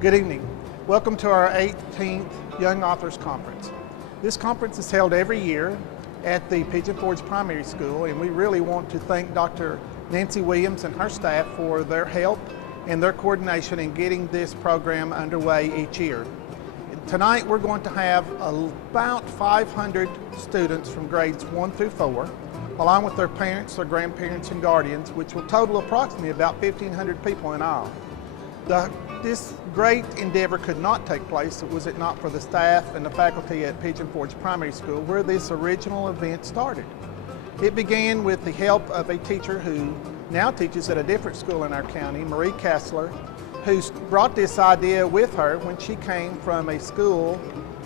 Good evening. Welcome to our 18th Young Authors Conference. This conference is held every year at the Pigeon Forge Primary School, and we really want to thank Dr. Nancy Williams and her staff for their help and their coordination in getting this program underway each year. Tonight we're going to have about 500 students from grades 1 through 4, along with their parents, their grandparents, and guardians, which will total approximately about 1,500 people in all. This great endeavor could not take place was it not for the staff and the faculty at Pigeon Forge Primary School, where this original event started. It began with the help of a teacher who now teaches at a different school in our county, Marie Kessler, who brought this idea with her when she came from a school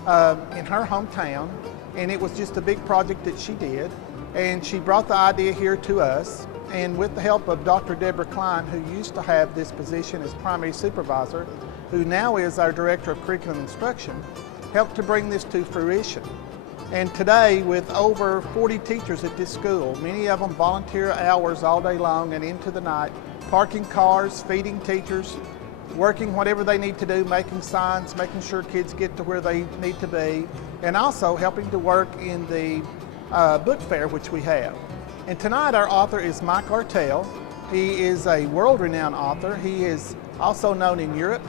in her hometown, and it was just a big project that she did, and she brought the idea here to us. And with the help of Dr. Deborah Klein, who used to have this position as primary supervisor, who now is our director of curriculum instruction, helped to bring this to fruition. And today, with over 40 teachers at this school, many of them volunteer hours all day long and into the night, parking cars, feeding teachers, working whatever they need to do, making signs, making sure kids get to where they need to be, and also helping to work in the book fair which we have. And tonight our author is Mike Artell. He is a world-renowned author. He is also known in Europe.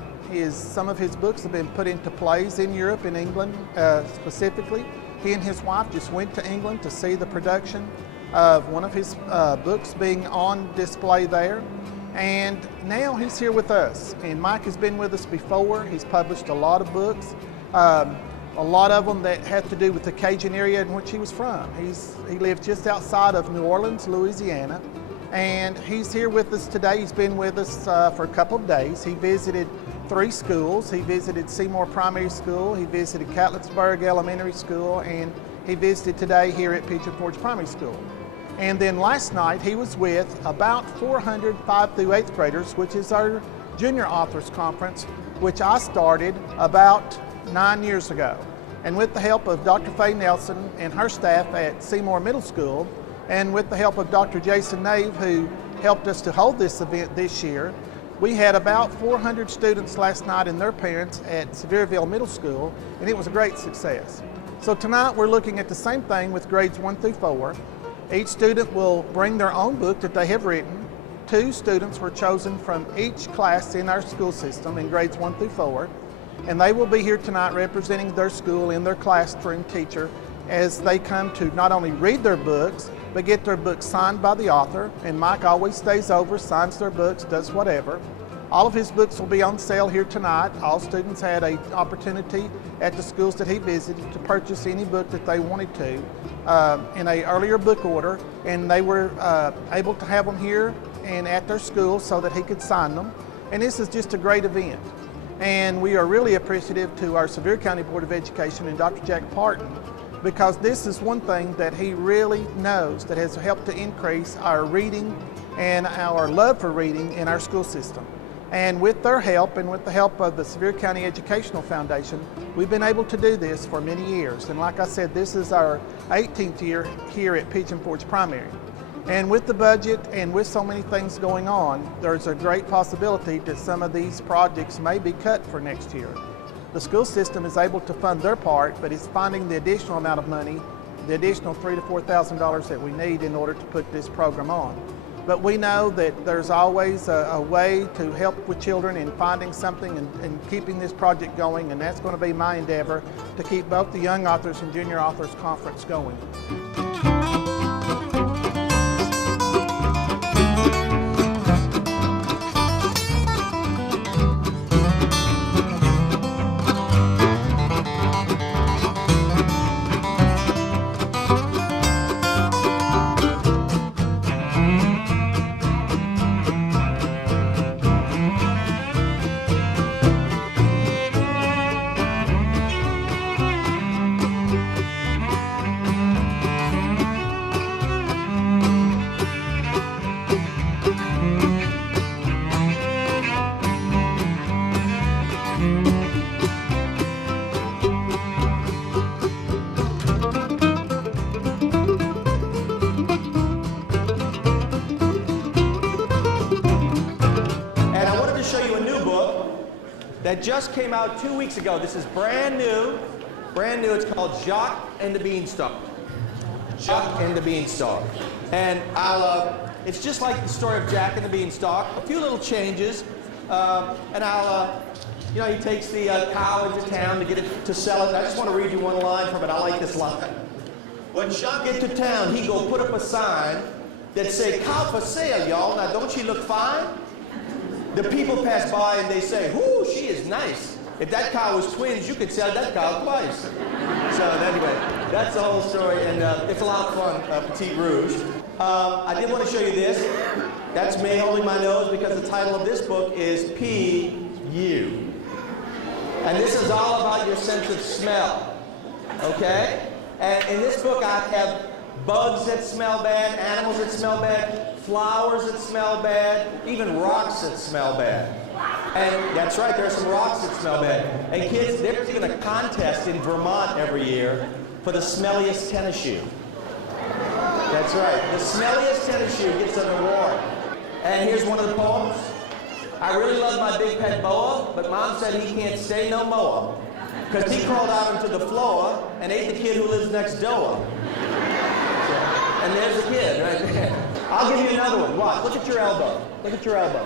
Some of his books have been put into plays in Europe, in England specifically. He and his wife just went to England to see the production of one of his books being on display there. And now he's here with us. And Mike has been with us before. He's published a lot of books. A lot of them that have to do with the Cajun area in which he was from. He lives just outside of New Orleans, Louisiana, and he's here with us today. He's been with us for a couple of days. He visited 3 schools. He visited Seymour Primary School, he visited Catlettsburg Elementary School, and he visited today here at Pigeon Forge Primary School. And then last night he was with about 400 5th through 8th graders, which is our Junior Authors Conference, which I started about 9 years ago. And with the help of Dr. Faye Nelson and her staff at Seymour Middle School, and with the help of Dr. Jason Nave, who helped us to hold this event this year, we had about 400 students last night and their parents at Sevierville Middle School, and it was a great success. So tonight we're looking at the same thing with grades 1 through 4. Each student will bring their own book that they have written. 2 students were chosen from each class in our school system in grades 1 through 4. And they will be here tonight representing their school and their classroom teacher as they come to not only read their books, but get their books signed by the author. And Mike always stays over, signs their books, does whatever. All of his books will be on sale here tonight. All students had an opportunity at the schools that he visited to purchase any book that they wanted to in an earlier book order, and they were able to have them here and at their school so that he could sign them. And this is just a great event. And we are really appreciative to our Sevier County Board of Education and Dr. Jack Parton, because this is one thing that he really knows that has helped to increase our reading and our love for reading in our school system. And with their help and with the help of the Sevier County Educational Foundation, we've been able to do this for many years. And like I said, this is our 18th year here at Pigeon Forge Primary. And with the budget and with so many things going on, there's a great possibility that some of these projects may be cut for next year. The school system is able to fund their part, but it's finding the additional amount of money, the additional $3,000 to $4,000 that we need in order to put this program on. But we know that there's always a way to help with children in finding something and keeping this project going, and that's going to be my endeavor to keep both the Young Authors and Junior Authors Conference going. that just came out 2 weeks ago. This is brand new. Brand new. It's called Jacques and the Beanstalk. Jacques and the Beanstalk. And it's just like the story of Jack and the Beanstalk. A few little changes. You know, he takes the cow into town to get it to sell it. I just want to read you one line from it. I like this line. When Jacques get to town, he go put up a sign that say, "Cow for sale, y'all. Now, don't she look fine?" The people pass by and they say, "Whoo, she is nice. If that cow was twins, you could sell that cow twice." So anyway, that's the whole story, and it's a lot of fun, Petite Rouge. I did want to show you this. That's me holding my nose because the title of this book is P.U. And this is all about your sense of smell, okay? And in this book I have bugs that smell bad, animals that smell bad, flowers that smell bad, even rocks that smell bad. And that's right, there are some rocks that smell bad. And kids, there's even a contest in Vermont every year for the smelliest tennis shoe. That's right, the smelliest tennis shoe gets an award. And here's one of the poems. I really love my big pet boa, but Mom said he can't stay no more, because he crawled out into the floor and ate the kid who lives next door. And there's the kid right there. I'll give you another one. Watch, look at your elbow. Look at your elbow.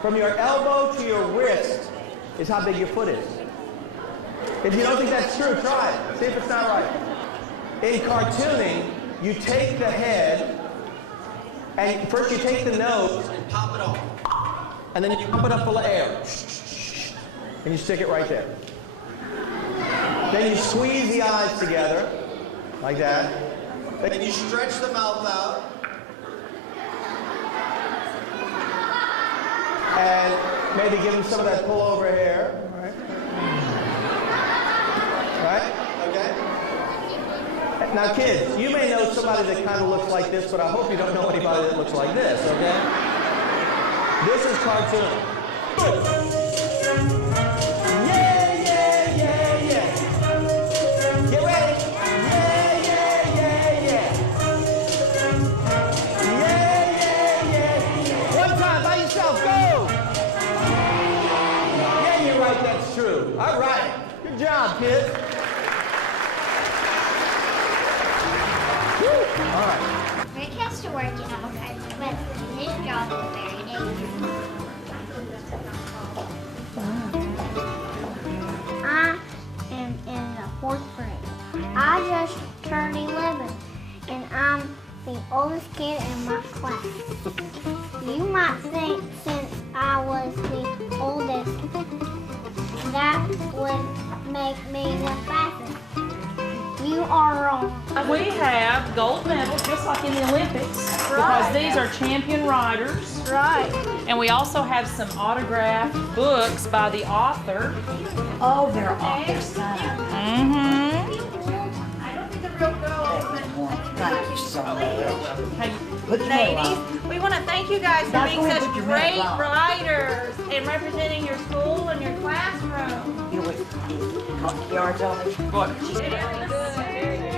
From your elbow to your wrist is how big your foot is. If you don't think that's true, try it. See if it's not right. In cartooning, you take the head, and first you take the nose and pop it off. And then you pump it up full of air. And you stick it right there. Then you squeeze the eyes together, like that. Then you stretch the mouth out. And maybe give him some of that pullover hair. Right? Okay? Now kids, you may know somebody that kind of looks like this, but I hope you don't know anybody that looks like this, okay? This is cartoon. Yeah, yeah, yeah, yeah. Get ready. Yeah, yeah, yeah, yeah. Yeah, yeah, yeah. One time by yourself, go. Yeah, you're right, that's true. All right. Good job, kids. Woo. All right. Rick has to work in all kinds of weather. His job is very dangerous. I am in the 4th grade. I just turned 11, and I'm the oldest kid in my class. You might think since I was the oldest, that would make me the fastest. You are wrong. We have gold medals, just like in the Olympics, because these are champion riders. Right. And we also have some autographed books by the author. Oh, they're author signed. I don't think the real girl. Thank you so much. Put your name Ladies, on. we want to thank you guys for That's being where we such put your great name on. riders and representing your school and your classroom. You know what yards on it? Very good, very good.